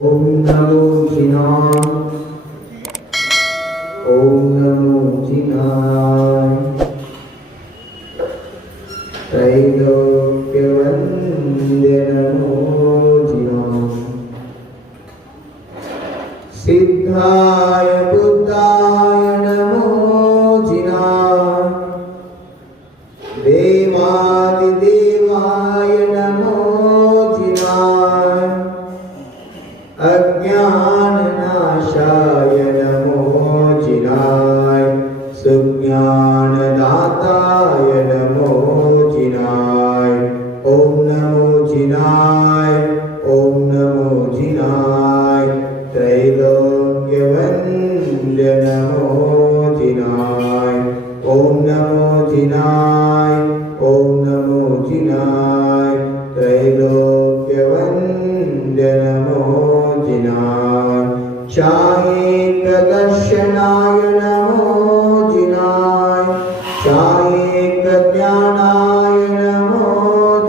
ओम नमो जिनाय। ओम नमो जिनाय। त्रैलोक्यवन्द्य नमो जिनाय। सिद्धाय बुद्धाय नमो जिनाय। देवादिदेवाय नमो जिनाय। अज्ञाननाशाय नमो जिनाय। सुज्ञानदाताय नमो जिनाय। ओम नमो जिनाय। ओम नमो जिनाय। त्रैलोक्यवन्द्य नमो जिनाय। ओम नमो जिनाय। ओम नमो जिनाय। त्रैलोक्यवन्द्य नमो जिनाय। चाएकदर्शनाय नमो जिनाय। चाएकज्ञानाय नमो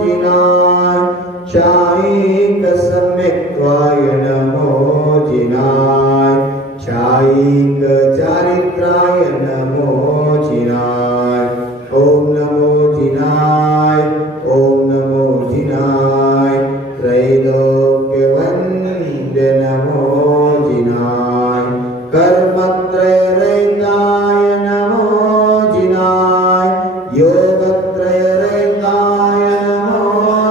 जिनाय। चाएकसम्यक्त्वाय नमो जिनाय। चाएकचारित्राय नमो जिनाय। ओम नमो जिनाय। ओम नमो जिनाय। त्रैलोक्यवन्द्य नमो जिनाय। कर्मत्रयरहिताय नमो जिनाय। योगत्रयरहिताय नमो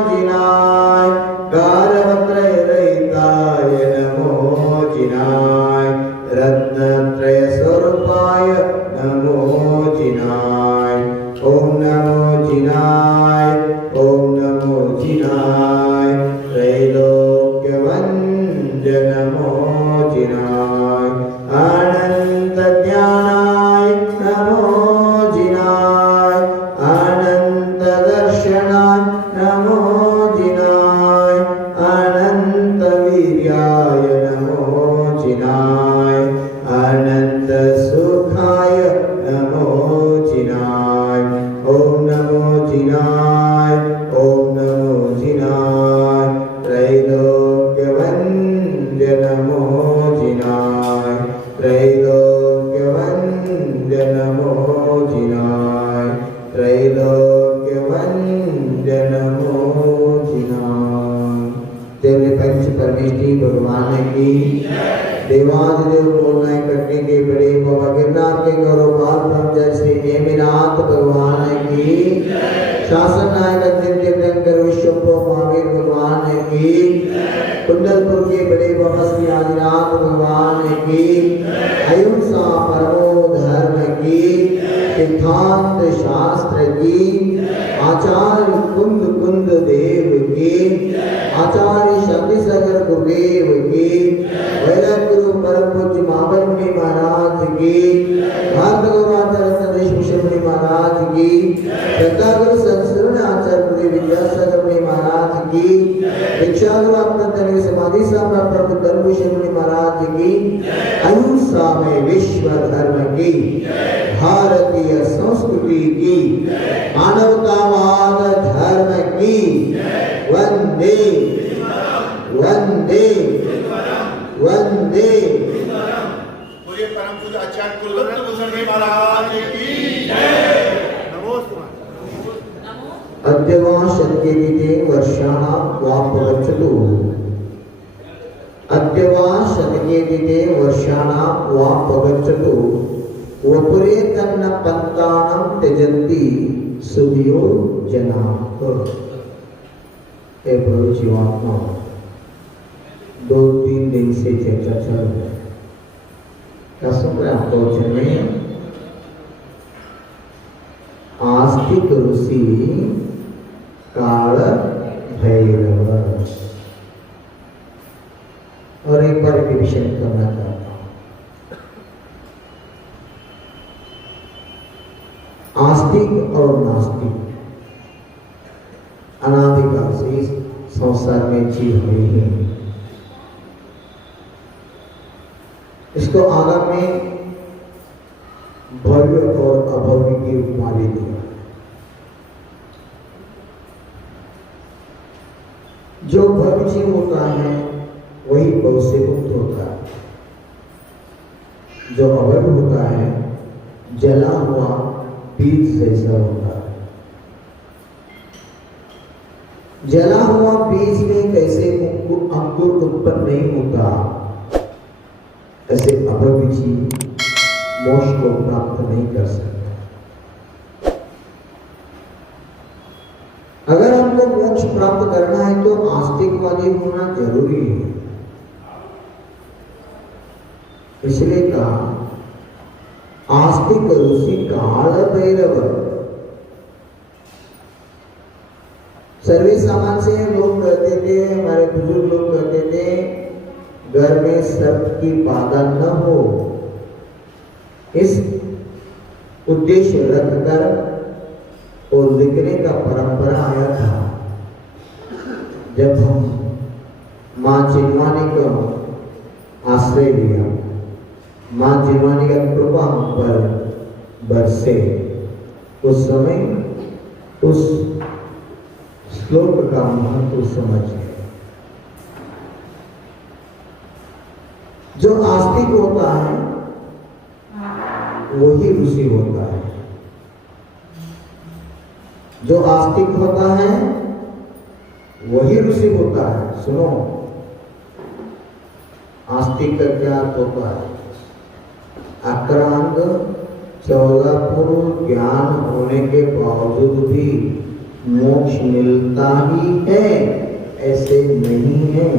जिनाय। कारवत्रयरहिताय नमो जिनाय। रत्नत्रयस्वरूपाय नमो जिनाय। ओम नमो जिनाय। ओम नमो जिनाय। त्रैलोक्यवन्द्य नमो जिनाय। अनंत ज्ञानाय नमो जिनाय। अनंत दर्शनाय नमो जिनाय। अनंत वीर्याय नमो जिनाय। अनंत सुखाय नमो जिनाय। ओम नमो जिनाय। ओम नमो जिनाय। त्रैलोक्यवन्द्य नमो जिनाय। त्रैलोक्यवन्द्य नमो जिनाय। त्रैलोक्यवन्द्य नमो जिनाय। तेरे पंच परमेष्ठी भगवान की देवादिदेव को नय करने के बड़े बाबा गिरनार के गौरव पाल ब्रह्मचारी श्री नेमिनाथ भगवान की। शासन नायक अद्वितीय भयंकर विश्वम्भो महावीर भगवान की। कुंडलपुर के बड़े बाबा श्री आदिनाथ भगवान की। अहिंसा परमो धर्म की। सिद्धांत शास्त्र की। आचार्य कुंद कुंद देव की। आचार्य शक्ति सागर गुरुदेव की। वैराग गुरु परम पूज्य महाबल मुनि महाराज की। भारत गौराचार्य नरेश मुनि महाराज की। श्रद्धा गुरु संस्करण आचार्य गुरु विद्यासागर मुनि महाराज की। दीक्षा गुरु अपने समाधि साम्राट प्रभु धर्मभूषण मुनि महाराज की। अहिंसा में विश्व धर्म की। भारतीय संस्कृति की। मानवतावाद धर्म की। वंदे वंदे वंदे। पूरे परम पूज्य आचार्य कुलवंत भूषण महाराज की जय। नमो अद्यवा शतकेतिते वर्षाणां वापगच्छतु। अद्यवा शतकेतिते वर्षाणां वापगच्छतु। वपुरे तन्न पंतानां त्यजन्ति सुधियो जनाः। हे प्रभु जीवात्मा, 2-3 दिन से चर्चा चल रही है। क्या सुन रहे आप प्रवचन में? आस्तिक ऋषि काल भैरव। और एक बार रिविजन करना चाहता हूं। आस्तिक और नास्तिक अनादिकाल से इस संसार में जीव हुए हैं। इसको आगम में भव्य और अभव्य की उपमा भी दिया। जो भव्य जीव होता है वही भव से मुक्त होता है। जो अवैध होता है जला हुआ बीज जैसा होता है। जला हुआ बीज में कैसे अंकुर उत्पन्न नहीं होता, ऐसे अभविची मोक्ष को प्राप्त नहीं कर सकता। अगर हमको मोक्ष प्राप्त करना है तो आस्तिकवादी होना जरूरी है। इसलिए कहा आस्तिक ऋषि काल भैरव। सर्वे सामान से लोग कहते थे, हमारे बुजुर्ग लोग कहते थे घर में सर्प की बाधा न हो, इस उद्देश्य रखकर और लिखने का परंपरा आया था। जब हम माँ चिन्वानी को आश्रय लिया, माँ चिन्वानी का कृपा हम पर बरसे, उस समय उस श्लोक का महत्व समझ गए। जो आस्तिक होता है वही ऋषि होता है। जो आस्तिक होता है वही ऋषि होता है। सुनो, आस्तिक का क्या अर्थ होता है? अक्रांत 14 पूर्व ज्ञान होने के बावजूद भी मोक्ष मिलता ही है, ऐसे नहीं है।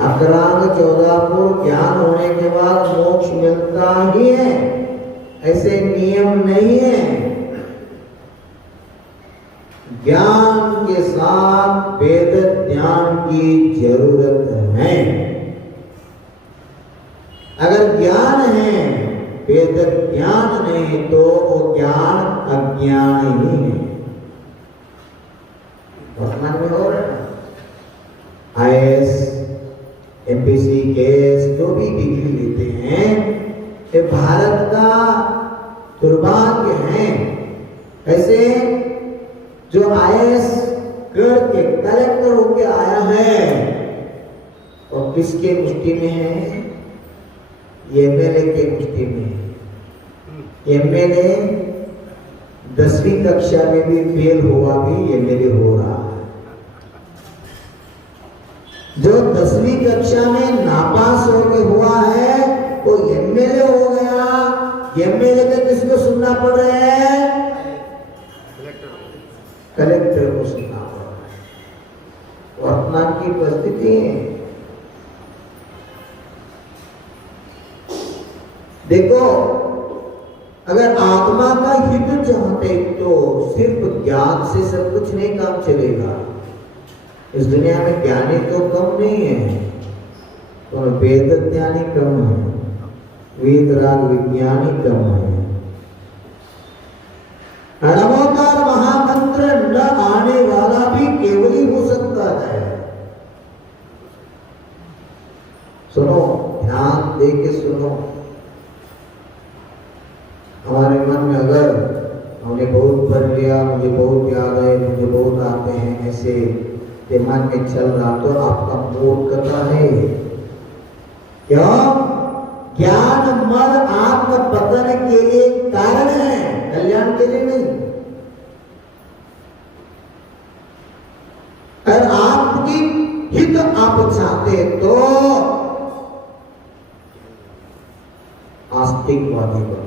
अक्रांत 14 पूर्व ज्ञान होने के बाद मोक्ष मिलता ही है, ऐसे नियम नहीं है। ज्ञान के साथ वेद ज्ञान की जरूरत है। अगर ज्ञान है, वेद ज्ञान नहीं, तो वो ज्ञान अज्ञान ही है। वर्तमान में हो रहा है IAS, MPC, केस जो भी डिग्री लेते हैं, ये भारत का दुर्भाग्य है। ऐसे जो IAS करके कलेक्टर होके आया है और किसके मुष्टि में है? MLA के मुष्टि में है। MLA 10वीं कक्षा में भी फेल हुआ भी MLA हो रहा है। जो 10वीं कक्षा में नापास होके हुआ है वो MLA हो गया। MLA के किसको सुनना पड़ रहा है? कलेक्टर को सुनना पड़ रहा है। वर्तमान की परिस्थिति है। देखो, अगर आत्मा का हित चाहते तो सिर्फ ज्ञान से सब कुछ नहीं काम चलेगा। इस दुनिया में ज्ञानी तो कम नहीं है, तो वेद ज्ञानी कम है, वेदराग विज्ञानी कम है। नमोकार महामंत्र न आने वाला भी केवल ही हो सकता है। सुनो, ध्यान दे के सुनो। हमारे मन में अगर हमने बहुत पढ़ लिया, मुझे बहुत याद है, मुझे बहुत आते हैं, ऐसे दिमाग में चल रहा, तो आपका मूर्खता है। क्यों? ज्ञान मल आत्म पतन के एक कारण है, कल्याण के लिए नहीं। अगर आपकी हित आप चाहते तो आस्तिकवादी बनो।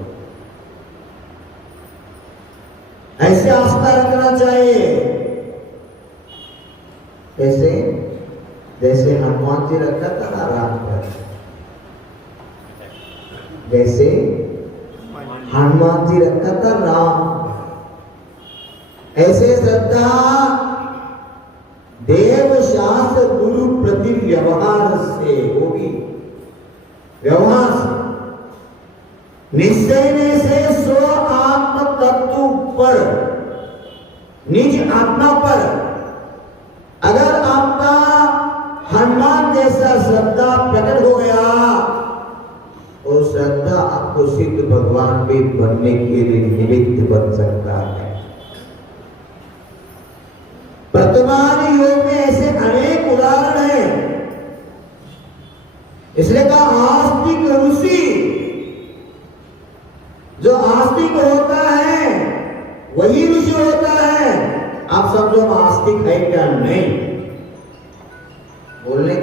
ऐसे आस्था रखना चाहिए। कैसे? जैसे हनुमान जी रखा था ना राम पर, जैसे हनुमान जी रखा था राम, ऐसे श्रद्धा देव शास्त्र गुरु प्रति व्यवहार से होगी। व्यवहार से निश्चय से स्व आत्म तत्व पर, निज आत्मा पर अगर आपका हनुमान जैसा श्रद्धा प्रकट हो गया, और श्रद्धा आपको सिद्ध भगवान भी बनने के लिए निमित्त बन सकता है। वर्तमान युग में ऐसे अनेक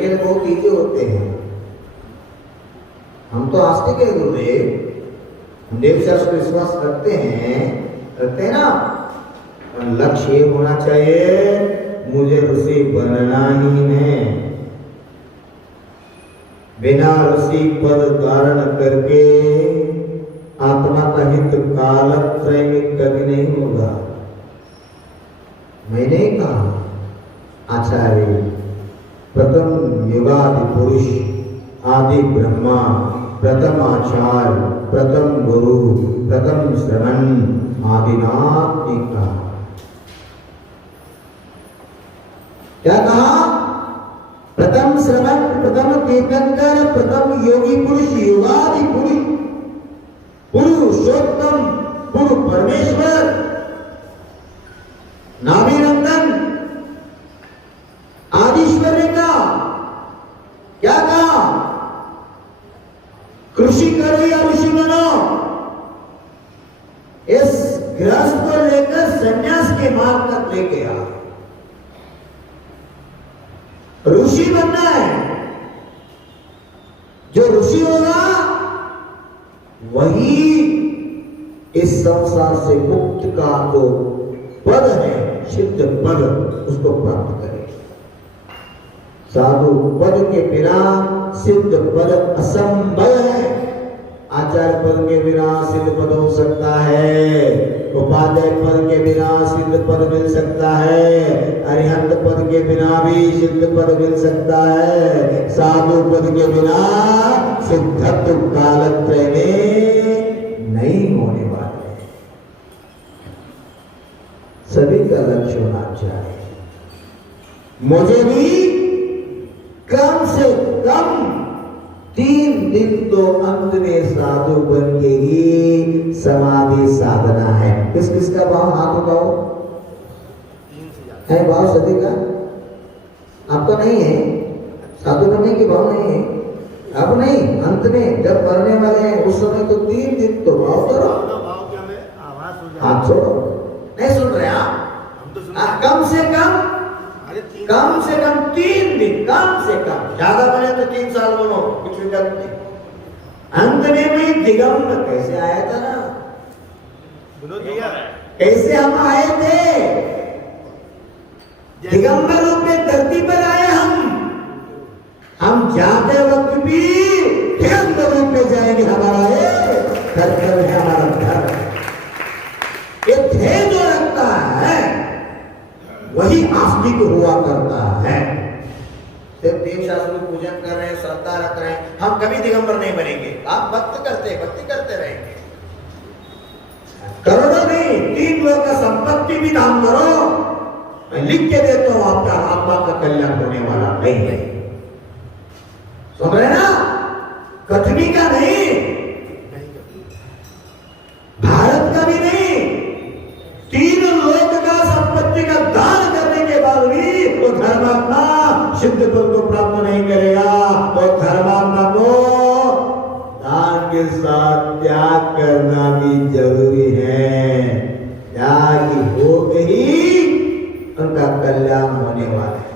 के लिए बहुत ईजी होते हैं। हम तो आस्तिक है गुरुदेव, हम देव शास्त्र विश्वास रखते हैं ना, और लक्ष्य ये होना चाहिए मुझे ऋषि बनना ही है। बिना ऋषि पद धारण करके आत्मा का हित कालत्रय में कभी नहीं होगा। मैंने कहा आचार्य प्रथम युगादि पुरुष आदि ब्रह्मा, प्रथम आचार्य, प्रथम गुरु, प्रथम श्रवण आदिनाथ ने कहा। क्या कहा? प्रथम श्रवण, प्रथम तीर्थंकर, प्रथम योगी पुरुष, युगादि पुरुष, पुरुषोत्तम, पुरु परमेश्वर, नाभिनंदन, आदिश्वर का क्या कहा? कृषि करो या ऋषि बनो। इस गृहस्थ को लेकर संन्यास के मार्ग तक लेके आ। ऋषि बनना है। जो ऋषि होगा वही इस संसार से मुक्त का जो पद है, सिद्ध पद, उसको प्राप्त करे। साधु पद के बिना सिद्ध पद असंभव है। आचार्य पद के बिना सिद्ध पद हो सकता है, उपाध्याय पद के बिना सिद्ध पद मिल सकता है, अरिहंत पद के बिना भी सिद्ध पद मिल सकता है। साधु पद के बिना सिद्धत्व कालत्रय में नहीं होने वाले। सभी का लक्ष्य होना चाहिए। मुझे भी कम से कम 3 दिन तो अंत में साधु बन के ही समाधि साधना है। किस किस का भाव? हाथ उठाओ। है भाव सभी का? आपका नहीं है? साधु बनने की भाव नहीं है? अब नहीं, अंत में जब मरने वाले हैं उस समय तो 3 दिन तो भाव करो। हाथ छोड़ो। नहीं सुन रहे आप? कम से कम 3 दिन, कम से कम, ज्यादा बने तो 3 साल बनो, कुछ भी गलत नहीं। अंत में भी दिगंबर कैसे आया था ना, कैसे हम आए थे? दिगंबर रूप में धरती पर आए हम जाते वक्त भी दिगंबर रूप में जाएंगे। हमारा ये कर्तव्य है, हमारा धर्म। ये ध्येय जो रखता है वही आस्तिक हुआ करता है। सिर्फ देव शास्त्र पूजन कर रहे हैं, श्रद्धा रख रहे हैं, हम कभी दिगंबर नहीं बनेंगे। आप भक्ति करते रहेंगे। करोड़ों नहीं, 3 लोग का संपत्ति भी दान करो, मैं लिख के देता हूं, आपका आत्मा का कल्याण होने वाला नहीं है। सुन रहे ना? कथनी का नहीं, भारत का भी नहीं, 3 लोक का संपत्ति का दान करने के बाद भी वो धर्मात्मा सिद्ध पद को प्राप्त नहीं करेगा। और धर्मात्मा को दान के साथ त्याग करना भी जरूरी है। त्याग हो ही उनका कल्याण होने वाला है।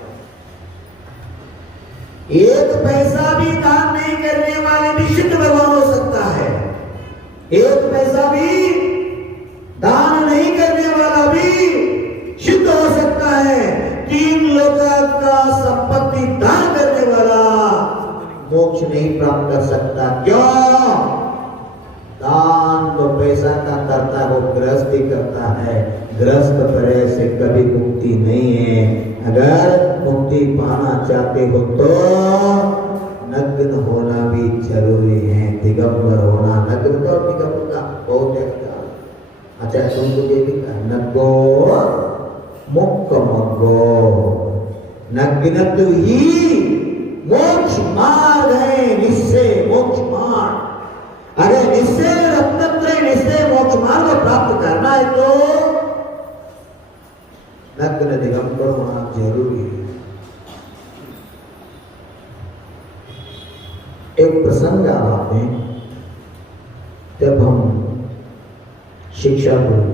1 पैसा भी दान नहीं करने वाले भी सिद्ध भगवान हो सकता है। 1 पैसा भी दान नहीं करने वाला भी सिद्ध हो सकता है। 3 लोक का संपत्ति दान करने वाला मोक्ष नहीं प्राप्त कर सकता। क्यों? दान तो पैसा का करता है, वो गृहस्थी करता है। गृहस्थ तरह से कभी मुक्ति नहीं है। अगर मुक्ति पाना चाहते हो तो नग्न होना भी जरूरी है। दिगंबर होना, नग्न तो दिगंबर का बहुत है। अच्छा, तुमको ये भी कहा नग्गो मुक्क मग्गो, नग्नत्व ही मोक्ष मार्ग है। निश्चय मोक्ष मार्ग। अगर निश्चय रत्नत्रय निश्चय मोक्ष मार्ग प्राप्त करना है तो नग्न दिगंबर होना जरूरी है। एक प्रसंग याद है, जब हम शिक्षा गुरु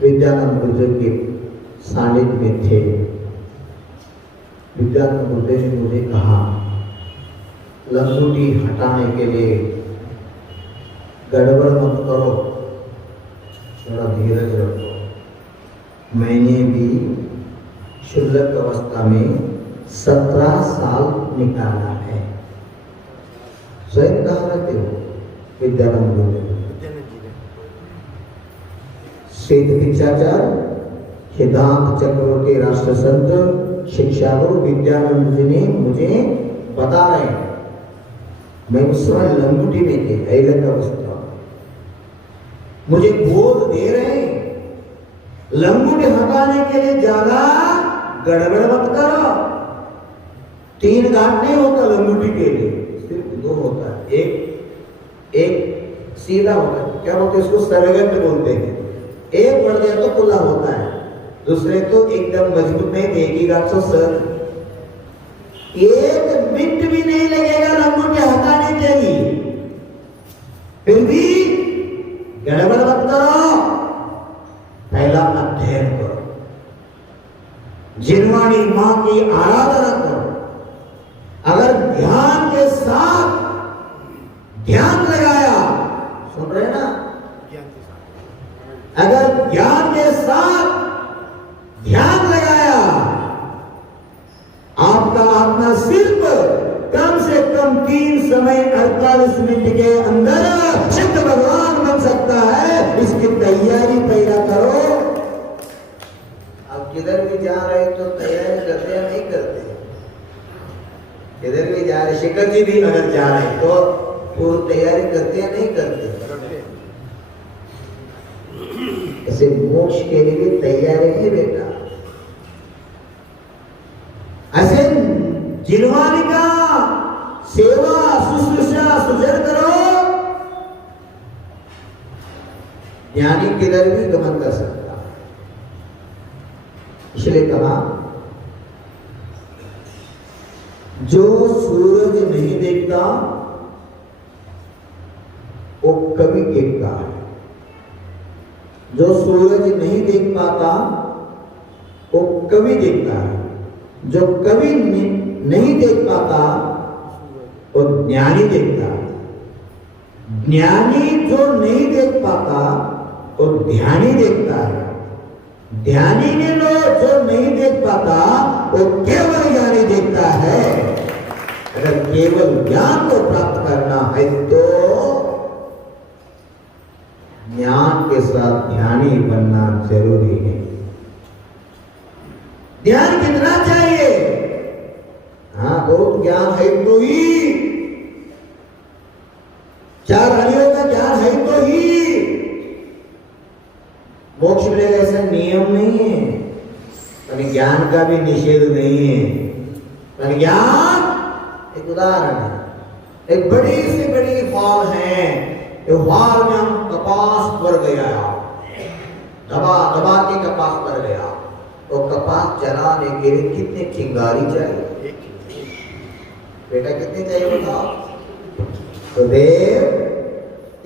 विद्यानंद गुरुदेव के सानिध्य में थे विद्यानंद गुरुदेव ने मुझे कहा, लंगोटी हटाने के लिए गड़बड़ मत करो, थोड़ा धीरज रखो। मैंने भी शुल्लक अवस्था में 17 साल निकाला है। स्वयं कहा रहते हो विद्यानंद गुरुदेव। श्वेत भिक्षाचार्य, सिद्धांत चक्रवर्ती राष्ट्र संत, शिक्षा गुरु विद्यानंद जी ने मुझे बता रहे हैं, मैं उस समय लंगूटी में थे, ऐलक अवस्था, मुझे बोध दे रहे हैं, लंगूटी हटाने के लिए ज्यादा गड़बड़ मत करो। 3 गांठ नहीं होता लंगूटी के लिए, सिर्फ 2 होता है। एक सीधा होता है, क्या बोलते हैं उसको, सरगट बोलते हैं। एक बढ़ गया तो खुला होता है, दूसरे तो एकदम मजबूत नहीं, एक ही गांठ से सर। 1 मिनट भी नहीं लगेगा लंगूटी हटाने के लिए, फिर भी गड़बड़ मत करो, पहला अध्ययन करो, जिनवाणी मां की आराधना करो। अगर ध्यान के साथ ध्यान लगाया, सुन रहे ना, अगर ज्ञान के साथ ध्यान लगाया, आपका आत्मा सिर्फ कम से कम 3 समय 48 मिनट के अंदर सिद्ध भगवान बन सकता है। इसकी तैयारी पहला करो। अब किधर भी जा रहे तो तैयारी करते या नहीं करते? किधर भी जा रहे, शिखर जी भी अगर जा रहे तो पूरी तैयारी करते या नहीं करते? ऐसे मोक्ष के लिए भी तैयारी है बेटा। ऐसे जिनवानी का सेवा शुश्रूषा सुजर करो, ज्ञानी किधर भी गमन कर सकता है। इसलिए कहा, जो सूरज नहीं देखता वो कभी देखता है, जो सूरज नहीं देख पाता वो कभी देखता है, जो कभी नहीं देख पाता वो ज्ञानी देखता है, ज्ञानी जो नहीं देख पाता वो ध्यानी देखता है, ध्यानी ने जो नहीं देख पाता वो केवल ज्ञानी देखता है। अगर केवल ज्ञान को प्राप्त करना है तो ज्ञान के साथ ध्यानी बनना जरूरी है। ध्यान कितना चाहिए? हाँ, बहुत ज्ञान है तो ही, 4 हरियों का ज्ञान है तो ही मोक्ष मिलेगा, ऐसा नियम नहीं है। पर ज्ञान का भी निषेध नहीं है। पर ज्ञान एक उदाहरण है, एक बड़ी से बड़ी फॉल है, हाल में हम कपास पर गया, दबा दबा के कपास पर गया, तो कपास जलाने के लिए कितने चिंगारी चाहिए बेटा? कितने चाहिए बताओ? तो देव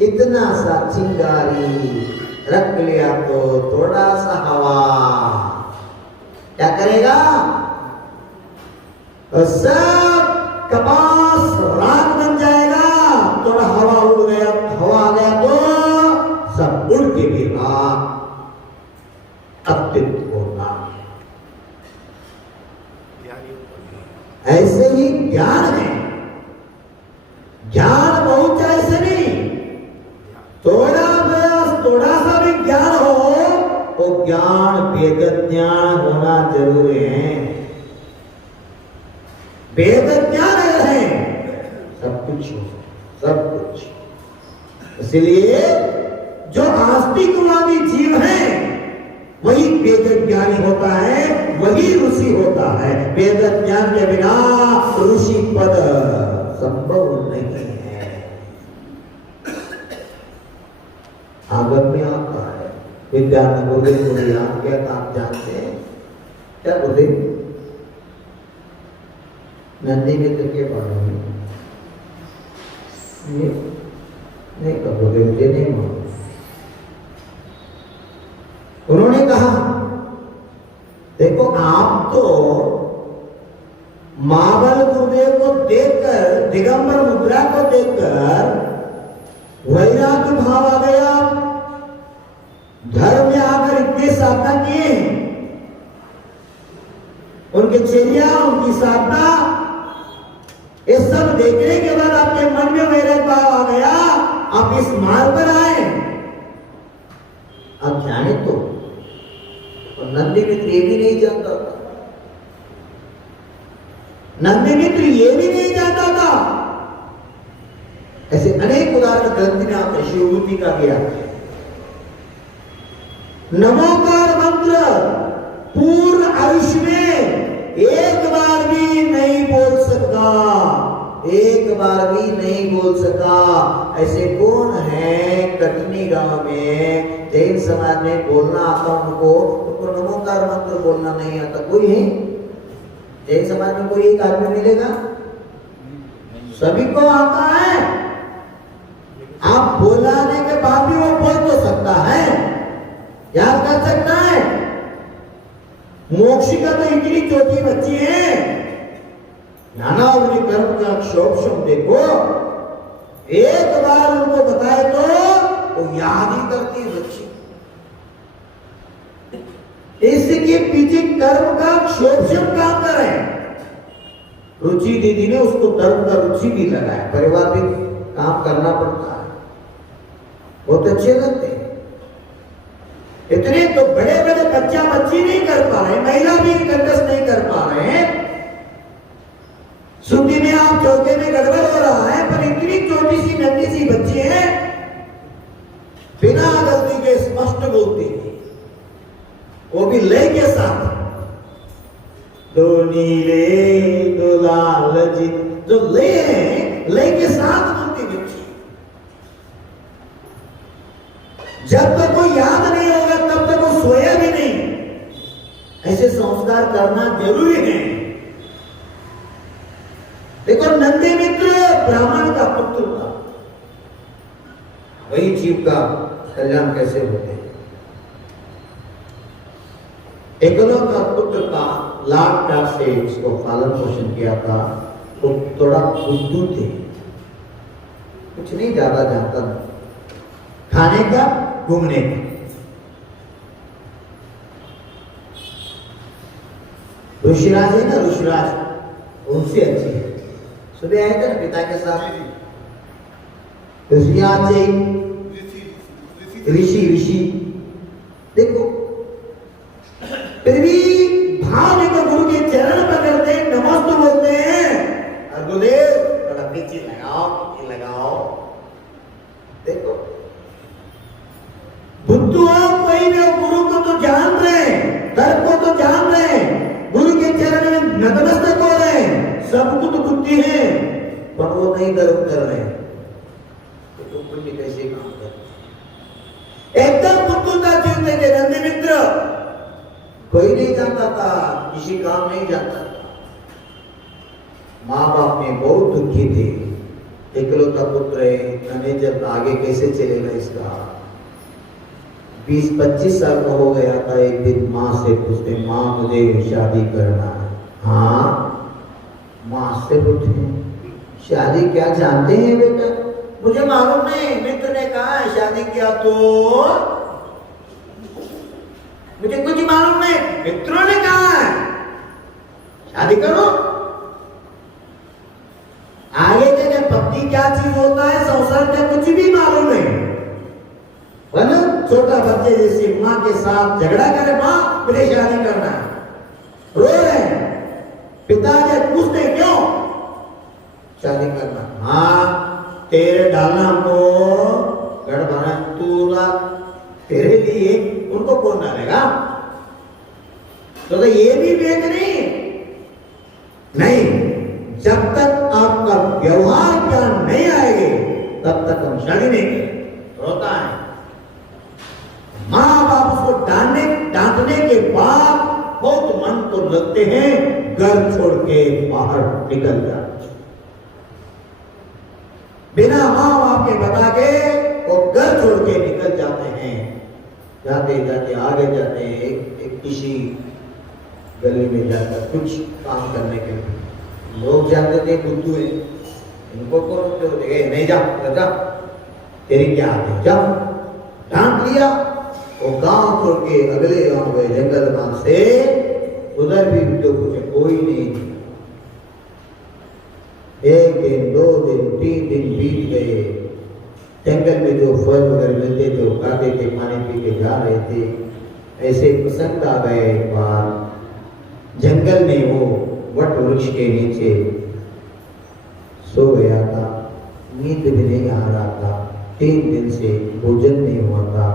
इतना सा चिंगारी रख लिया तो थोड़ा सा हवा क्या करेगा? तो सब कपास राख बन जाएगा। थोड़ा हवा उड़ गया, हवा आ गया तो सब उड़ के भी राख अपतित होगा। ऐसे ही ज्ञान है, ज्ञान बहुत ऐसे नहीं, थोड़ा सा भी ज्ञान हो, वो ज्ञान वेद ज्ञान होना जरूरी है। वेद ज्ञान है सब कुछ हो, सब कुछ। इसलिए जो आस्तिकवादी जीव है वही वेद ज्ञानी होता है, वही ऋषि होता है। वेद ज्ञान के बिना ऋषि पद संभव नहीं है। आगम में आता है, विद्यानंद गुरुदेव को याद किया था, आप जानते हैं क्या गुरुदेव? नंदी मित्र के बारे में नहीं कहोगे, मुझे नहीं मालूम। उन्होंने कहा देखो आप तो महाबल गुरुदेव को देखकर, दिगंबर मुद्रा को देखकर वैराग्य भाव आ गया। धर्म में आकर इतने साधना किए, उनके चर्या, उनकी साधना, ये सब देखने के बाद आपके मन में वैराग्य भाव आ गया, आप इस मार्ग पर आए। आप जाने तो नंदी मित्र ये भी नहीं जानता था, नंदी मित्र ये भी नहीं जानता था। ऐसे अनेक उदाहरण ग्रंथ में आते, शिवभूति का भी आते। नमोकार मंत्र पूर्ण आयुष्य में एक बार भी नहीं बोल सका, एक बार भी नहीं बोल सका। ऐसे कौन है कटनी गांव में जैन समाज में बोलना आता उनको नमोकार मंत्र बोलना नहीं आता? कोई है जैन समाज में? कोई एक आदमी मिलेगा? सभी को आता है। आप बोलाने के बाद भी वो बोल तो सकता है, याद कर सकता है। मोक्षिका तो इतनी छोटी बच्ची है, नानावली कर्म का अक्षोक्षम देखो, एक बार उनको बताए तो वो याद ही करती है बच्ची। इसके पीछे कर्म का अक्षोक्षम काम करे। रुचि दीदी ने उसको धर्म का रुचि भी लगाया, परिवार भी काम करना पड़ता है, बहुत अच्छे लगते हैं। इतने तो बड़े बड़े बच्चा बच्ची नहीं कर पा रहे, महिला भी कंटस्ट नहीं कर पा रहे हैं। सुधी में आप चौके में गड़बड़ हो रहा है, पर इतनी छोटी सी नन्ही सी बच्ची है, बिना गलती के स्पष्ट बोलती है, वो भी लय के साथ। दो नीले दो लाल जी, जो लय है, लय के साथ बोलती बच्ची। जब तक वो याद नहीं होगा तब तक वो सोया भी नहीं। ऐसे संस्कार करना जरूरी है। देखो नंदी मित्र ब्राह्मण का पुत्र था, वही जीव का कल्याण कैसे होते हैं। एकलव्य का पुत्र का लाड प्यार से उसको पालन पोषण किया था। वो थोड़ा बुद्धू थे, कुछ नहीं ज्यादा जानता था, खाने का घूमने का। ऋषिराज है ना, ऋषिराज उनसे अच्छी है। सुबह आए थे ना पिता के साथ, ऋषिराज ऋषि देखो, फिर भी भाव देखो, गुरु के चरण पकड़ते हैं, नमस्ते बोलते हैं, और गुरुदेव थोड़ा पीछे लगाओ। देखो बुद्धू कोई भी गुरु को तो जान रहे, धर्म को तो जान रहे, गुरु के चरण में नतमस्तक हो रहे, सब कुछ बुद्धि है, पर वो नहीं धर्म कर रहे। तो पुण्य कैसे काम कर? एकदम बुद्धता जीवते थे नंदी मित्र। कोई नहीं जानता था, किसी काम नहीं जानता था। माँ बाप में बहुत दुखी थे, एकलौता पुत्र है, मैंने जब आगे कैसे चलेगा इसका। 20-25 साल का हो गया था। एक दिन माँ से पूछते, माँ मुझे शादी करना है। हाँ, माँ से पूछते शादी क्या जानते हैं बेटा? मुझे मालूम नहीं, मित्र ने कहा है शादी किया तो मुझे कुछ मालूम नहीं, मित्रों ने कहा है शादी करो। आगे के पत्नी क्या चीज होता है, संसार का कुछ भी मालूम नहीं। वरना छोटा बच्चे जैसे माँ के साथ झगड़ा करे, माँ मुझे शादी करना है, रो रहे, पिता ने पूछते क्यों शादी करना? हाँ, तेरे डालना को गड़बड़ा, तू तेरे लिए उनको कौन डालेगा? तो ये भी वेद नहीं, जब तक आपका व्यवहार ज्ञान नहीं आएंगे तब तक हम शादी नहीं करें। रोता है माँ बाप, उसको डांटने के बाद बहुत मन तो लगते हैं, घर छोड़ के बाहर निकल जाते, बिना माँ बाप के बता के वो घर छोड़ के निकल जाते हैं। जाते जाते आगे जाते हैं, एक किसी गली में जाकर कुछ काम करने के लिए लोग जानते थे बुद्धू है, इनको कौन होते थे, नहीं जा जा, तेरी क्या आती, जा डांट लिया। वो गांव छोड़ के अगले गांव गए, जंगल गांव से, उधर भी तो कुछ कोई नहीं। एक दिन, 2 दिन, 3 दिन बीत गए। जंगल में जो फल वगैरह मिलते थे वो खाते थे, पानी पी के जा रहे थे। ऐसे पसंद आ गए एक बार जंगल में वो वट वृक्ष के नीचे सो गया था, नींद भी नहीं आ रहा था, 3 दिन से भोजन नहीं हुआ था।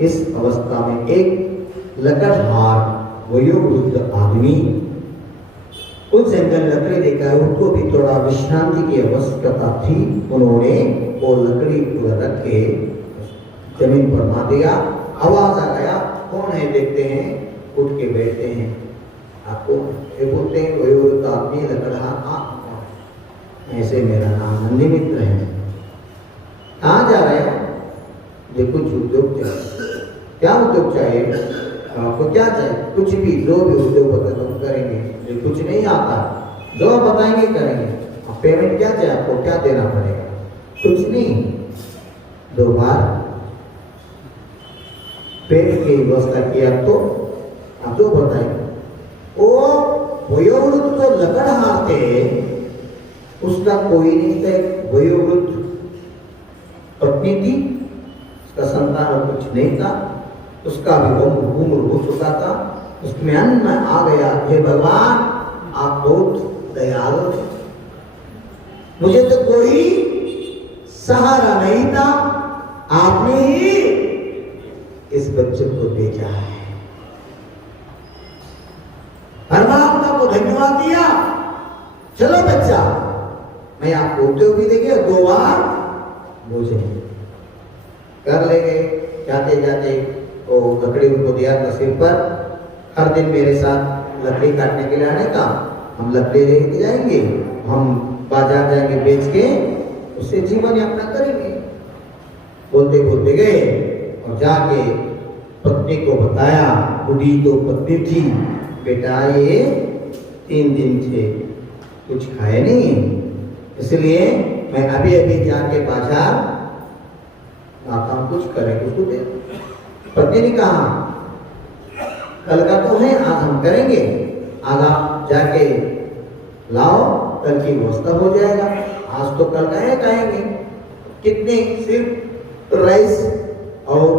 इस अवस्था में एक लकड़हार वयोवृद्ध आदमी उस जंगल लकड़ी देखा, उनको भी थोड़ा विश्रांति की आवश्यकता थी। उन्होंने वो लकड़ी रख के जमीन पर मार दिया। आवाज आ गया, कौन है देखते हैं, उठ के बैठते हैं। आपको ये बोलते हैं वयोवृद्ध आदमी लकड़हार, ऐसे मेरा नाम नंदी मित्र है, कहाँ जा रहे हैं, देखो उद्योग चाहिए, क्या उद्योग चाहिए, आपको क्या चाहिए, कुछ भी, जो भी उद्योग बताए तो करेंगे, जो कुछ नहीं आता जो आप बताएंगे करेंगे। आप पेमेंट क्या चाहिए, आपको क्या देना पड़ेगा, कुछ नहीं, 2 बार पेट की व्यवस्था किया तो आप जो बताएंगे। वो वयोवृद्ध तो लकड़हार थे, उसका कोई नहीं था, वयोवृद्ध पत्नी थी, उसका संतान कुछ नहीं था, उसका भी उम्र हो चुका था, उसमें अन्न आ गया। हे भगवान आप बहुत दयालु थे, मुझे तो कोई सहारा नहीं था, आपने ही इस बच्चे को भेजा है, परमात्मा को धन्यवाद दिया। चलो बच्चा, मैं आपको उद्योग भी देंगे, 2 बार भोजन कर लेंगे। जाते जाते वो लकड़ी उनको दिया था सिर पर, हर दिन मेरे साथ लकड़ी काटने के लिए आने का, हम लकड़ी लेके जाएंगे, हम बाजार जाएंगे, बेच के उससे जीवन यापन करेंगे। बोलते बोलते गए और जाके पत्नी को बताया, बूढ़ी तो पत्नी थी, बेटा ये 3 दिन से कुछ खाए नहीं, इसलिए मैं अभी अभी जाके बाजार आता हूं, कुछ करेंगे उसको दे। पत्नी ने कहा कल का तो है, आज हम करेंगे, आज आप जाके लाओ, कल की व्यवस्था हो जाएगा, आज तो कल का है खाएंगे। कितने, सिर्फ राइस और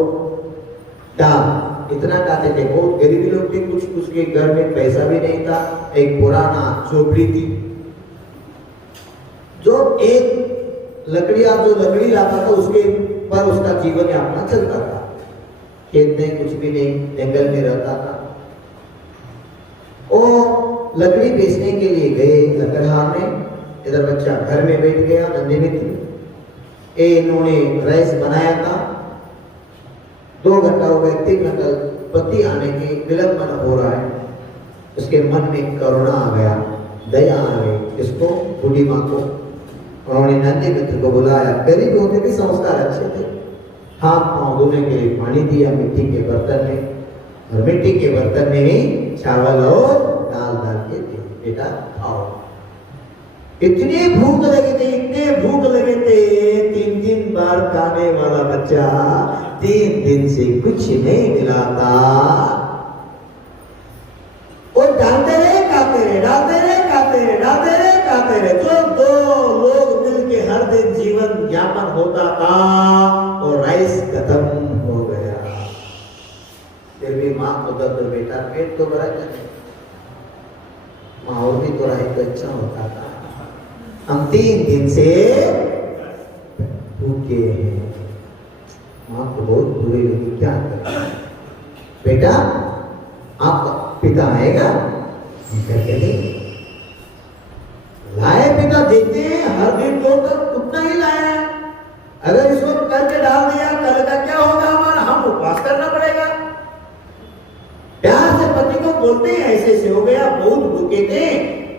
दाल इतना खाते थे, बहुत गरीबी लोग थे, कुछ के घर में पैसा भी नहीं था, एक पुराना झोपड़ी थी, जो एक लकड़िया जो लकड़ी लाता था उसके पर उसका जीवन यापन चलता था। खेत में कुछ भी नहीं, जंगल में रहता था। वो लकड़ी बेचने के लिए गए लकड़हार ने, इधर बच्चा घर में बैठ गया, नंदी मित्र। इन्होंने राइस बनाया था, 2 घंटा हो गए, 3 घंटा, पति आने की विलंबन हो रहा है। उसके मन में करुणा आ गया, दया आ गई, इसको बूढ़ी माँ को। उन्होंने नंदी मित्र को बुलाया, गरीब होते भी संस्कार अच्छे थे, हाथ पांव धोने के लिए पानी दिया मिट्टी के बर्तन में, और मिट्टी के बर्तन में ही चावल और दाल डाल के दिया, बेटा खाओ। इतने भूख लगे थे, इतने भूख लगे थे, 3 बार खाने वाला बच्चा 3 दिन से कुछ नहीं मिला था। वो डालते रहे खाते रहे, डालते रहे खाते रहे, डालते रहे खाते रहे, जो 2 लोग मिलके हर दिन जीवन यापन होता था, और राइस खत्म हो गया। फिर भी माँ को दर्द, बेटा पेट तो भरा जाए, माँ और भी तो रहे तो अच्छा होता था, हम 3 दिन से भूखे हैं। माँ को बहुत बुरी लगी, क्या करें, बेटा आपका पिता आएगा, करके देंगे। लाए पिता, देखते हैं हर दिन तो उतना ही लाया है, अगर इसको करके डाल दिया कल का क्या होगा हमारा, हम उपवास करना पड़ेगा। प्यार से पति को बोलते हैं ऐसे ऐसे हो गया, बहुत भूखे थे,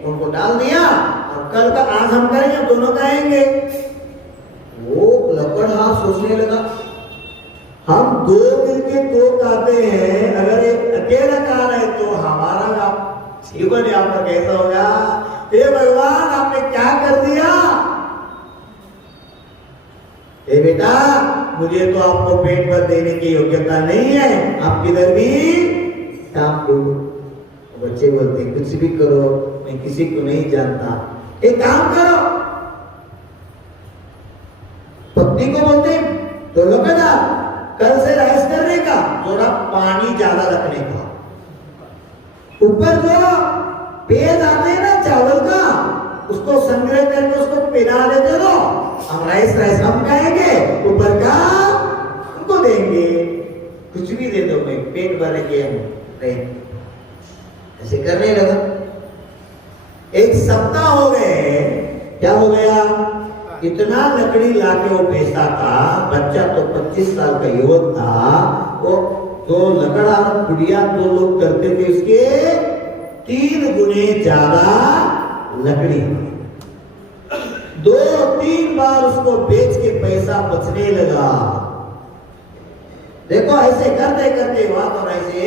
उनको डाल दिया, और कल का आज हम करेंगे, दोनों खाएंगे। वो लकड़हार सोचने लगा, हम 2 मिलके 2 खाते हैं, अगर एक अकेला खा रहे तो हमारा जीवन यापन कैसा होगा। हे भगवान, आपने आपने क्या कर दिया? ए बेटा, मुझे तो आपको पेट भर देने की योग्यता नहीं है, आप किधर भी काम करो। बच्चे बोलते हैं कुछ भी करो, मैं किसी को नहीं जानता। एक काम करो, पत्नी को बोलते हैं तो लोग कल से राइस करने का, थोड़ा पानी ज्यादा रखने का, ऊपर जो पेज आते हैं ना चावल का, उसको संग्रह करके उसको पिला देते दो, हम राइस हम खाएंगे, ऊपर का उनको देंगे। कुछ भी दे दो, मैं पेट भरेंगे हम नहीं। ऐसे करने लगा। एक सप्ताह हो गए, क्या हो गया? इतना लकड़ी लाके वो बेचता था, बच्चा तो 25 साल का युवक था, वो तो लकड़ा गुड़िया 2 लोग करते थे, उसके 3 गुने ज्यादा लकड़ी। 2-3 बार उसको बेच के पैसा बचने लगा। देखो ऐसे करते करते बात और ऐसे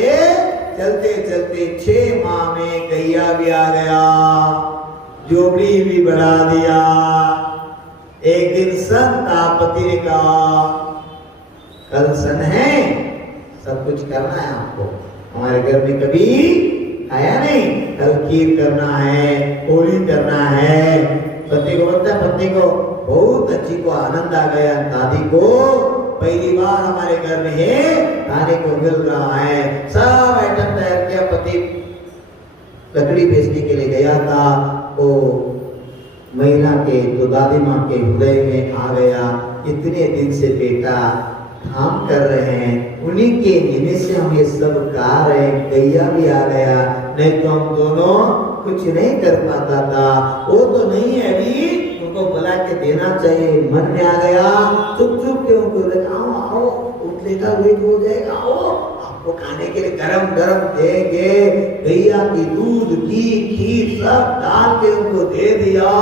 चलते चलते 6 माह में गैया भी आ गया, जोबड़ी भी बढ़ा दिया। एक दिन सन था, पति ने कहा कल सन है, सब कुछ करना है आपको, हमारे घर में कभी आया नहीं, कल खीर करना है, होली करना है। पति को बोलता है, पति को बहुत अच्छी को आनंद आ गया, दादी को पहली बार हमारे घर में है खाने को मिल रहा है। सब आइटम तैयार किया, पति लकड़ी बेचने के लिए गया था, वो महिला के तो दादी माँ के हृदय में आ गया, इतने दिन से बेटा काम कर रहे हैं, उन्हीं के निमित्त से हम ये सब गा रहे हैं, गैया भी आ गया, नहीं तो हम दोनों कुछ नहीं कर पाता था। वो तो नहीं है अभी, उनको बुला के देना चाहिए, मन में आ गया, चुप चुप के उनको लगा आओ उठने का वेट हो जाएगा, आओ आपको खाने के लिए गरम गरम देंगे। गैया की दूध की खीर सब डाल के उनको दे दिया।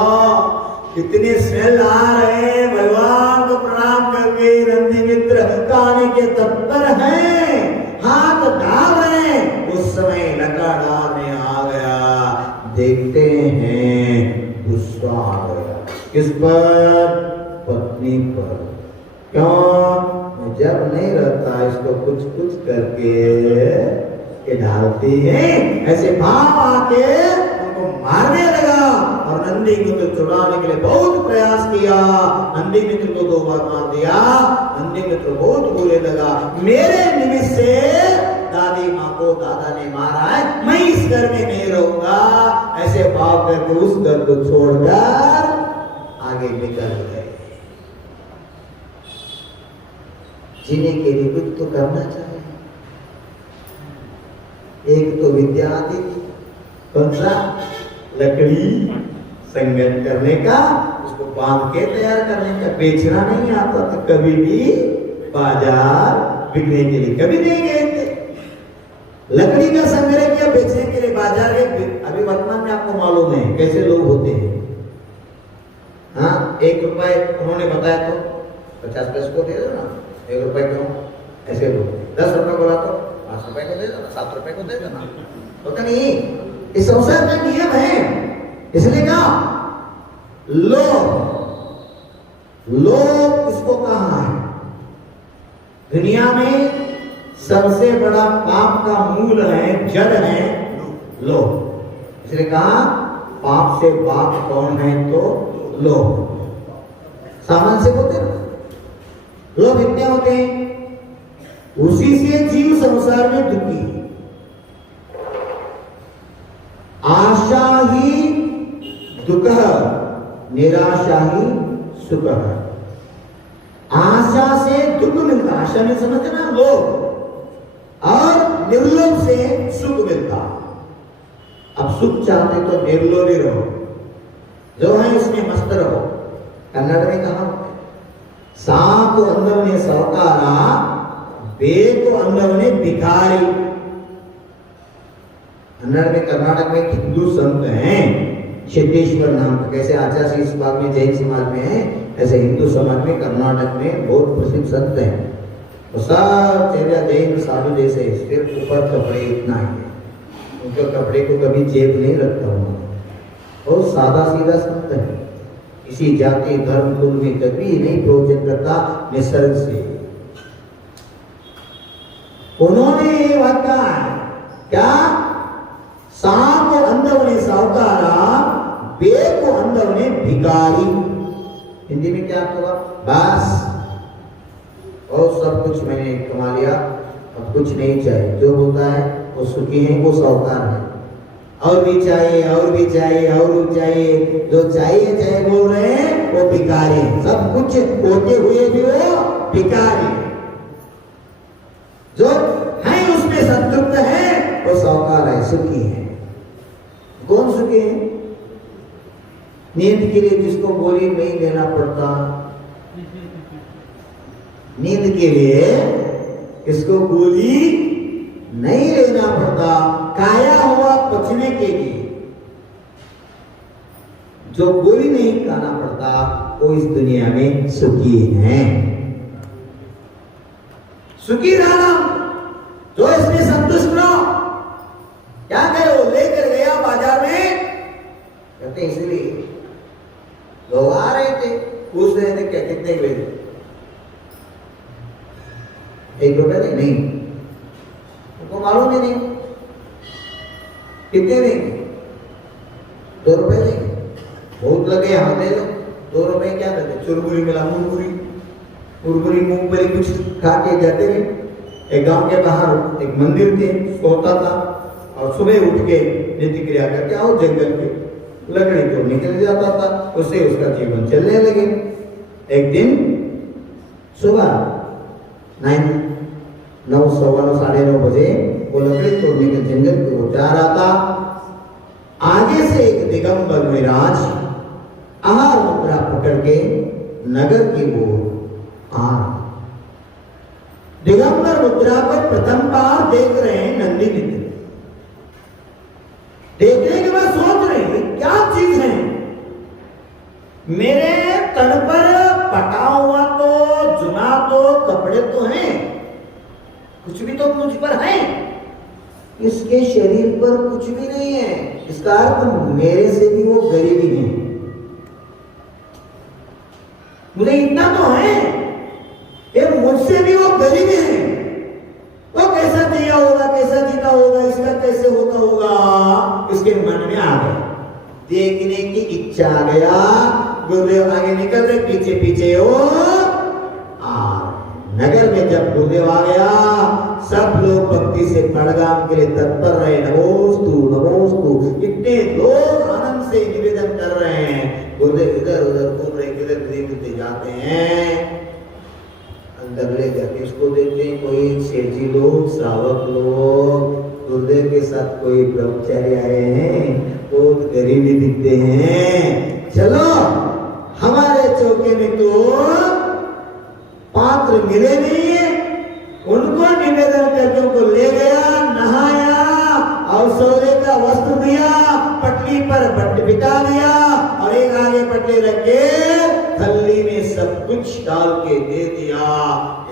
कितने स्मेल आ रहे हैं, भगवान को प्रणाम करके नंदी मित्र खाने के तत्पर हैं, हाथ डाल रहे हैं। उस समय लकड़ा डालने आ गया, देखते हैं गुस्सा आ गया, किस पर? पत्नी पर। क्यों? जब नहीं रहता इसको कुछ कुछ करके ये डालती है, ऐसे भाव आके उनको मारने लगा। और नंदी मित्र छुड़ाने के लिए बहुत प्रयास किया, नंदी मित्र को 2 बार मार दिया। नंदी मित्र बहुत बुरे लगा, मेरे निमित्त से दादी माँ को दादा ने मारा है, मैं इस घर में नहीं रहूंगा। ऐसे भाव करके उस घर को छोड़कर आगे निकल गए। जीने के लिए कुछ तो करना चाहिए। एक तो विद्या आती थी, कौन सा? लकड़ी संगत करने का, उसको बांध के तैयार करने का, बेचना नहीं आता था कभी भी, बाजार बिकने के लिए कभी नहीं गए थे। लकड़ी का संग्रह किया, बेचने के लिए बाजार गए। अभी वर्तमान में आपको मालूम है कैसे लोग होते हैं। हाँ, 1 रुपए उन्होंने बताया तो 50 पैसे को दे दो ना, 1 रुपए क्यों? ऐसे लोग 10 रुपए बोला तो 5 रुपए को दे देना, 7 रुपए को दे देना, होता नहीं। इस संसार का नियम है, इसलिए कहा लोभ इसको कहा है। दुनिया में सबसे बड़ा पाप का मूल है, जड़ है लोभ। इसलिए कहा पाप से बाप कौन है? तो लोभ। सामान से होते ना लोग इतने होते हैं, उसी से जीव संसार में दुखी है। आशा ही दुख, निराशा ही सुख है। आशा से दुख मिलता, आशा में समझना लोभ, और निर्लोभ से सुख मिलता। अब सुख चाहते तो निर्लोभ ही रहो, जो है उसमें मस्त रहो। कन्नड़ में कहा साको अंदवने सावकारा, बेको अंदवने भिखारी। कन्नड़ में, कर्नाटक में हिंदू संत हैं सिद्धेश्वर नाम का, कैसे आचार्य इस बात में जैन समाज में है, ऐसे हिंदू समाज में कर्नाटक में बहुत प्रसिद्ध संत हैं। तो सब चेहरा जैन साधु जैसे, सिर्फ ऊपर कपड़े इतना ही है, उनके कपड़े को कभी जेब नहीं रखता उन्होंने। और सादा सीधा संत है, किसी जाति धर्म कुल में कभी नहीं प्रयोजन करता, निसर्ग से। उन्होंने ये बात कहा है क्या, सांप को अंधवने सावकारा, बेग को अंधवने भिखारी। हिंदी में क्या होगा, बस और सब कुछ मैंने कमा लिया, अब कुछ नहीं चाहिए। जो बोलता है वो सुखी है, वो सावकार है। और भी चाहिए, और भी चाहिए, और भी चाहिए, जो चाहिए चाहिए बोल रहे हैं वो भिखारी है। सब कुछ होते हुए भी वो भिखारी है। जो है उसमें संतुष्ट है वो सावकार है, सुखी है। कौन सुखी है? नींद के लिए जिसको गोली नहीं लेना पड़ता, नींद के लिए इसको गोली नहीं लेना पड़ता, काया हुआ पचने के लिए जो गोली नहीं खाना पड़ता, वो इस दुनिया में सुखी है। सुखी रहना, जो इसमें संतुष्ट रहो। क्या करो, लेकर गया बाजार में, कहते इसलिए लोग आ रहे थे, पूछ रहे थे क्या कितने भेजे, 1 रुपया नहीं, उनको मालूम ही नहीं कितने देंगे, 2 रुपए देंगे, बहुत लगे, हाँ दे लो 2 रुपए। क्या करते, चुरमुरी मिला, मुरमुरी मूंगफली कुछ खा के जाते रहे। एक गांव के बाहर एक मंदिर थे, सोता था और सुबह उठ के नित्य क्रिया करके आओ, जंगल के लकड़ी तो निकल जाता था, उससे उसका जीवन चलने लगे। एक दिन सुबह 9, सवा 9, साढ़े 9 बजे वो लकड़ी तोड़ने के जंगल की ओर जा रहा था। आगे से एक दिगंबर महाराज आहार मुद्रा पकड़ के नगर की ओर आ, दिगंबर मुद्रा पर प्रथम बार देख रहे हैं नंदी मित्र। देखने के बाद सोच रहे हैं क्या चीज है, मेरे तन पर पटा हुआ तो जुना तो कपड़े तो हैं, कुछ भी तो मुझ पर है, इसके शरीर पर कुछ भी नहीं है। इसका अर्थ मेरे से भी वो गरीबी है, मुझे इतना तो है, ये मुझसे भी वो गरीब है। वो कैसा जिया होगा, कैसा जीता होगा, इसका कैसे होता होगा, इसके मन में आ गया, देखने की इच्छा आ गया। गुरुदेव आगे निकल रहे, पीछे पीछे वो नगर में जब गुरुदेव आ गया, सब लोग भक्ति से प्रणगाम के लिए तत्पर रहे, नमोस्तु। इतने लोग आनंद से निवेदन कर रहे हैं। गुरुदेव इधर उधर घूम रहे, किधर देखते जाते हैं, अंदर ले जाके इसको देखते हैं, कोई सेठी लोग, श्रावक लोग, गुरुदेव के साथ कोई ब्रह्मचारी आए हैं, बहुत गरीबी दिखते हैं। चलो हमारे चौके में तो पात्र मिले नहीं है, उनको निवेदन करके उनको ले गया, नहाया और सोने का वस्त्र दिया, पटली पर बट बिता दिया और एक आगे पटली रख के थल्ली में सब कुछ डाल के दे दिया।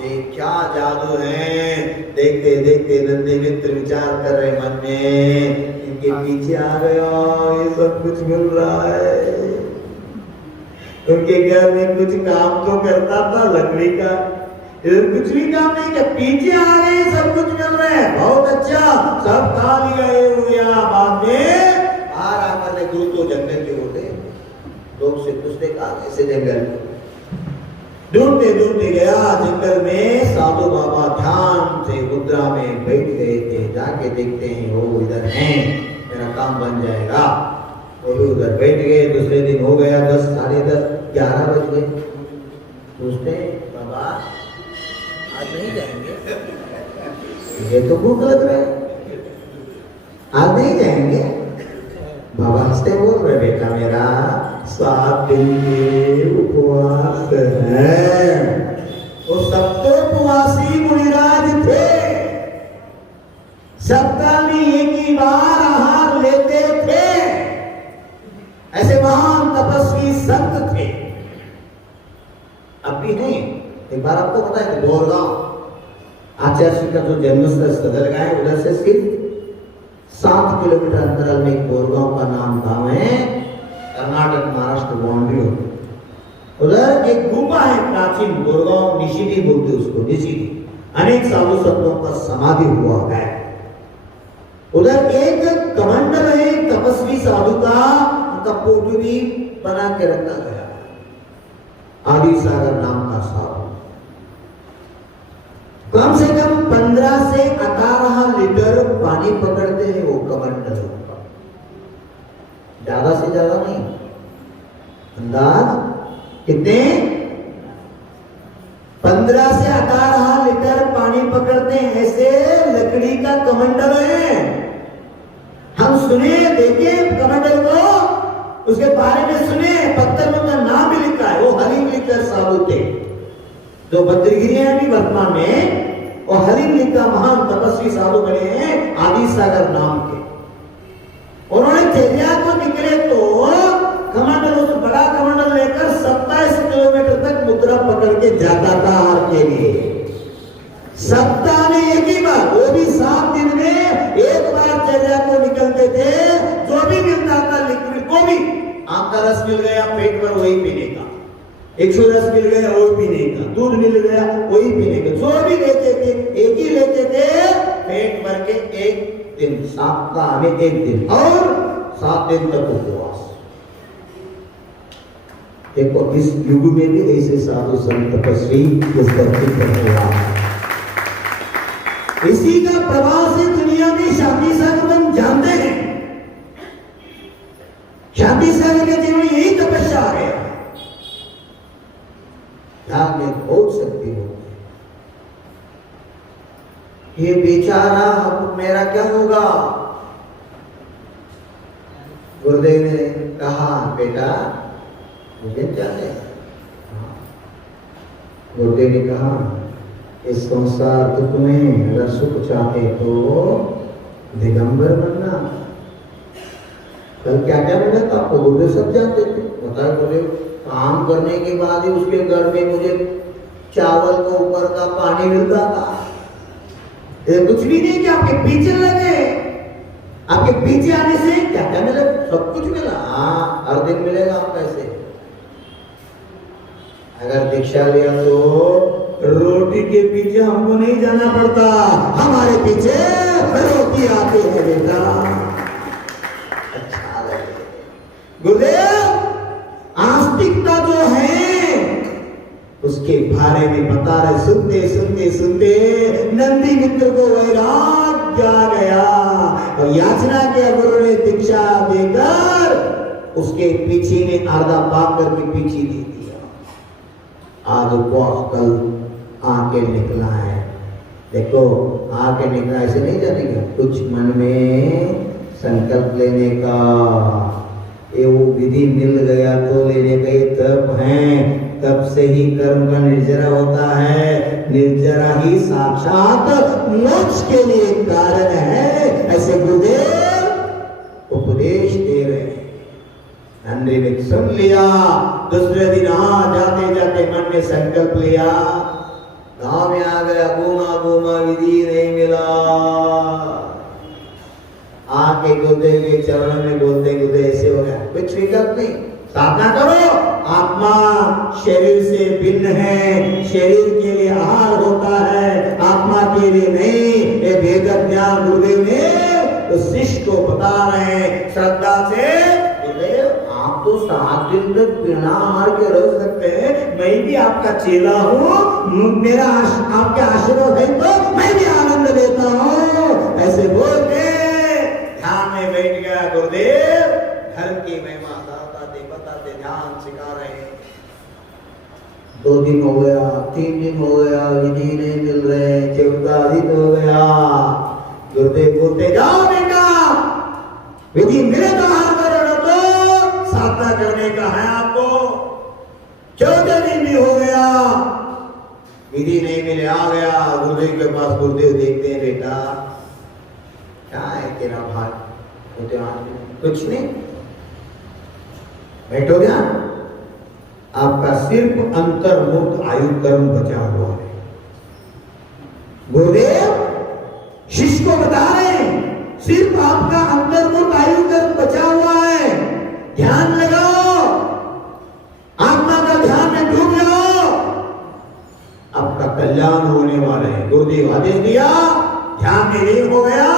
ये क्या जादू है। देखते देखते नंदी मित्र विचार कर रहे मन में, इनके पीछे आ गया, ये सब कुछ मिल रहा है। उनके घर में कुछ काम तो करता था लकड़ी का, इधर कुछ भी काम नहीं किया, पीछे आ गए, सब कुछ मिल रहा है, बहुत अच्छा, सब खा लिया ये हो गया। बाद में बाहर आकर ने गुरु तो जंगल के होते लोग से पूछते कहा ऐसे जंगल, ढूंढते ढूंढते गया जंगल में, साधु बाबा ध्यान से मुद्रा में बैठ गए थे। जाके देखते हैं वो इधर हैं, मेरा काम बन जाएगा। वो भी उधर बैठ गए। दूसरे दिन हो गया 10, साढ़े 10, 11 बज गए। पूछते बाबा आज नहीं जाएंगे, ये तो भूख लग रहा है, आज नहीं जाएंगे। बाबा हंसते बोल रहे, बेटा मेरा 7 दिन के उपवास है। वो सब तो उपवासी मुनिराज थे, सप्ताह में एक ही बार आहार लेते थे, ऐसे महान तपस्वी संत थे। अब भी नहीं। एक बार आपको पता है कि बोरगांव आचार्य का जो जन्मस्थल सदर का है, उधर से सिर्फ 7 किलोमीटर अंतराल में एक बोरगांव का नाम गांव है। कर्नाटक महाराष्ट्र बाउंड्री होती, उधर एक गुफा है प्राचीन, गोरगांव निशिदी बोलते उसको, निशिदी, अनेक साधु संतों का समाधि हुआ है। उधर एक कमंडल है तपस्वी साधु का, उनका फोटो भी बना के रखा गया, आदि सागर नाम का साधु। कम से कम 15 से 18 लीटर पानी पकड़ते हैं वो कमंडल, ज्यादा से ज्यादा नहीं, अंदाज कितने, 15 से 18 लीटर पानी पकड़ते हैं। ऐसे लकड़ी का कमंडल है, हम सुने देखे कमंडल को, उसके बारे में सुने, पत्थर में उनका नाम भी लिखा है, वो हलीम लिखकर साधु थे जो बद्रीगिरी है अभी वर्तमान में, और हलीम लिखा महान तपस्वी साधु बने हैं आदि सागर नाम के। उन्होंने चेरिया को निकले तो कमंडल, उस बड़ा कमंडल लेकर 27 किलोमीटर तक मुद्रा पकड़ के जाता था हार के लिए, सप्ताह में एक ही बार, वो भी 7 दिन में एक बार चेरिया को निकलते थे। जो भी मिलता था लिक्विड को भी, आम का रस मिल गया पेट पर वही पीने का, 100 रस मिल गया वही पीने का, दूध मिल गया वही पीने का, जो भी लेते थे एक ही लेते थे, पेट भर के एक दिन, सप्ताह में एक दिन, और 7 दिन तक उपवास। देखो इस युग में भी ऐसे साधु संत तपस्वी इस धरती पर हुआ। इसी का प्रभाव से दुनिया में शांति सागर हम जानते हैं, शांति सागर के जीवन यही तपस्या आ गया, ध्यान में बहुत शक्ति होती है। ये बेचारा अब मेरा क्या होगा, गुरुदेव ने कहा बेटा मुझे जाने, गुरुदेव ने कहा इस संसार दुख में अगर सुख चाहे तो दिगंबर बनना। कल क्या क्या मिला था आपको, गुरुदेव सब जानते थे, बताया गुरुदेव काम करने के बाद ही उसके घर में मुझे चावल के ऊपर का पानी मिलता था, कुछ भी नहीं कि आपके पीछे लगे, आपके पीछे आने से क्या क्या मिला, सब कुछ मिला, हाँ हर दिन मिलेगा आपको ऐसे। अगर दीक्षा लिया तो रोटी के पीछे हमको नहीं जाना पड़ता, हमारे पीछे रोटी आती है बेटा। अच्छा लगे गुरुदेव, आस्तिकता जो है उसके बारे में बता रहे, सुनते सुनते सुनते नंदी मित्र को वैराग्य आ गया और याचना किया, गुरु ने दीक्षा देकर उसके पीछे में आधा पाक करके पीछे दे दिया। आज उपवास, कल आके निकला है, देखो आके निकला ऐसे नहीं जानेगा, कुछ मन में संकल्प लेने का, ये वो विधि मिल गया तो लेने का, ये तप है, तप से ही कर्म का निर्जरा होता है, निर्जरा ही साक्षात मोक्ष के लिए कारण है, ऐसे गुरुदेव उपदेश दे रहे हैं। नंदी ने सुन लिया, दूसरे दिन जाते जाते मन में संकल्प लिया, गांव में आ गया, घूमा घूमा विधि नहीं मिला, आके गुरुदेव के चरणों में बोलते गुरुदेव ऐसे हो गया, कुछ विकल्प नहीं, साधना करो, आत्मा शरीर से भिन्न है, शरीर के लिए आहार होता है, आत्मा के लिए नहीं, ये वेद ज्ञान गुरुदेव ने तो शिष्य को बता रहे हैं श्रद्धा से, गुरुदेव आप तो 7 दिन तक बिना आहार के रह सकते हैं, मैं भी आपका चेला हूँ, मेरा आपके आशीर्वाद है तो मैं भी आनंद लेता हूँ, ऐसे बोलते ध्यान में बैठ गया गुरुदेव, घर की महिमा बताते ध्यान सिखा रहे हैं। 2 दिन हो गया, 3 दिन हो गया, विधि नहीं मिल रहे, 14 दिन हो गया, गुरुदेव बोलते जाओ बेटा विधि मिले तो हाथ करो, तो साधना करने का है आपको, 14 दिन भी हो गया, विधि नहीं मिले, आ गया गुरुदेव के पास, गुरुदेव देखते हैं बेटा क्या है तेरा भाई, कुछ नहीं, बैठो ध्यान, आपका सिर्फ अंतर्मुक्त आयु कर्म बचा हुआ है। गुरुदेव शिष्य को बता रहे हैं सिर्फ आपका अंतर्मुक्त आयु कर्म बचा हुआ है, ध्यान लगाओ, गुरुदेव आदेश दिया, ध्यान में लीन हो गया,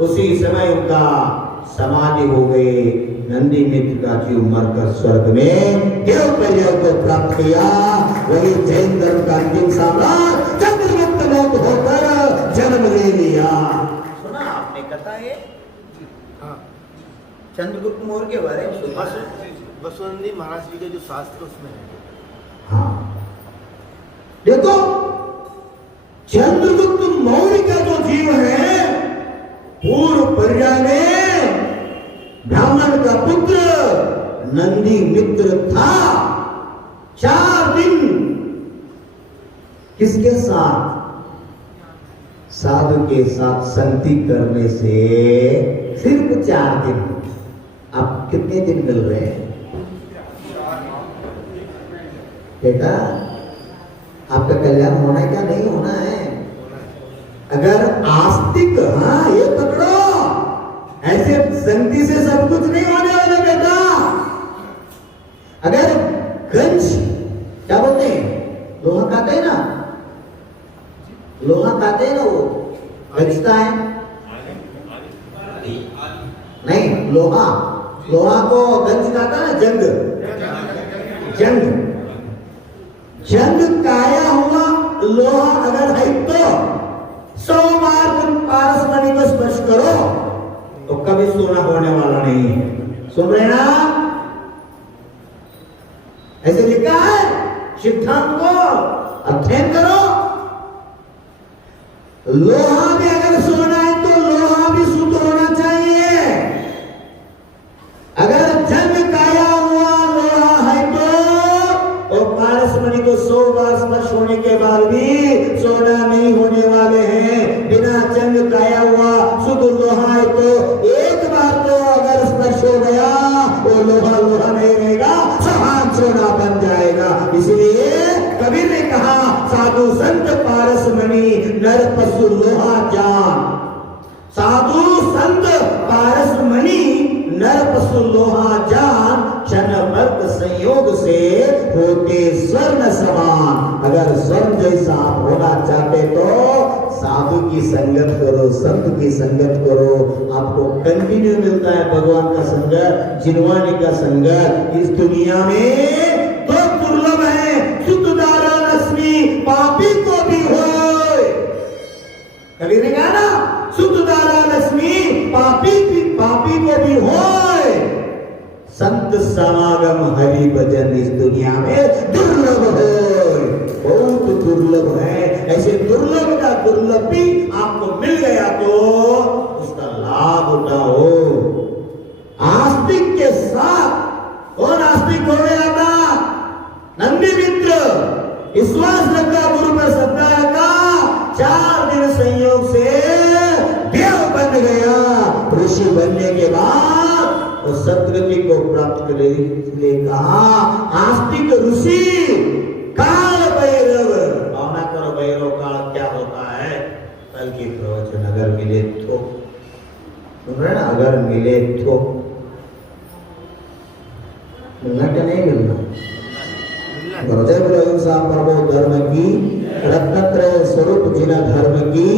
उसी समय उनका समाधि हो गई। नंदी मित्र का जीव मरकर स्वर्ग में देव पर्याय को प्राप्त किया। वही जैन धर्म का अंतिम सम्राट चंद्रगुप्त मौत होकर जन्म ले लिया। सुना आपने कथा है चंद्रगुप्त मौर्य के बारे में सुना? बसवंती महाराज जी के जो शास्त्र उसमें है। हाँ, देखो चंद्रगुप्त मौर्य का जो जीव है, पूर्व पर्याय में ब्राह्मण का पुत्र नंदी मित्र था। 4 दिन किसके साथ? साधु के साथ संगति करने से सिर्फ 4 दिन। अब कितने दिन मिल रहे हैं बेटा? आपका कल्याण होना है क्या नहीं होना है? अगर आस्तिक, हाँ ये पकड़ो, ऐसे संगति से सब कुछ नहीं होने वाला बेटा। अगर गंज क्या बोलते हैं, लोहा खाते हैं ना, लोहा खाते हैं ना, वो गंजता है नहीं, लोहा को गंज खाता है ना, जंग काया हुआ लोहा अगर है तो 100 बार तुम पारसमणि को स्पर्श करो तो कभी सोना होने वाला नहीं है। सुन रहे ना? ऐसे लिखा है, सिद्धांत को अध्ययन करो। लोहा में अगर सोना है तो लोहा भी शुद्ध होना चाहिए। अगर जंग काया हुआ लोहा है तो पारसमणि को 100 बार स्पर्श होने के बाद भी सोना नहीं होने वाले हैं। बिना जंग काया हुआ शुद्ध लोहा है तो एक बार तो अगर स्पर्श हो गया वो लोहा लोहा नहीं रहेगा, समान सोना बन जाएगा। इसलिए कबीर ने कहा, साधु संत पारसमणि नर पशु लोहा जान। साधु संत पारसमणि नर पशु लोहा जान, क्षण वर्ग संयोग से होते स्वर्ण समान। अगर स्वर्ण जैसा आप होना चाहते तो साधु की संगत करो, संत की संगत करो, आपको कंटिन्यू मिलता है भगवान का संगत, जिनवानी का संगत। इस दुनिया में तो दुर्लभ है, शुद्धदारा लक्ष्मी पापी को भी हो। कबीर ने कहा ना, शुद्धदारा लक्ष्मी पापी को भी हो। संत समागम हरि भजन इस दुनिया में दुर्लभ है, बहुत दुर्लभ है। ऐसे दुर्लभ का दुर्लभ भी आपको मिल गया तो उसका लाभ उठाओ। आस्तिक के साथ कौन आस्तिक हो गया था? नंदी मित्र विश्वास रखा, गुरु पर श्रद्धा रखा, 4 दिन संयोग से देव बन गया। ऋषि बनने के बाद वो सदगति को प्राप्त करे। इसलिए कहा, आस्तिक ऋषि काल भैरव। भावना करो भैरव काल क्या होता है। कल की प्रवचन अगर मिले तो, सुन रहे ना, अगर मिले तो मिलना क्या नहीं मिलना? गुरुदेव रविंद्र साहब प्रभु धर्म की, रत्नत्रय स्वरूप जिना धर्म की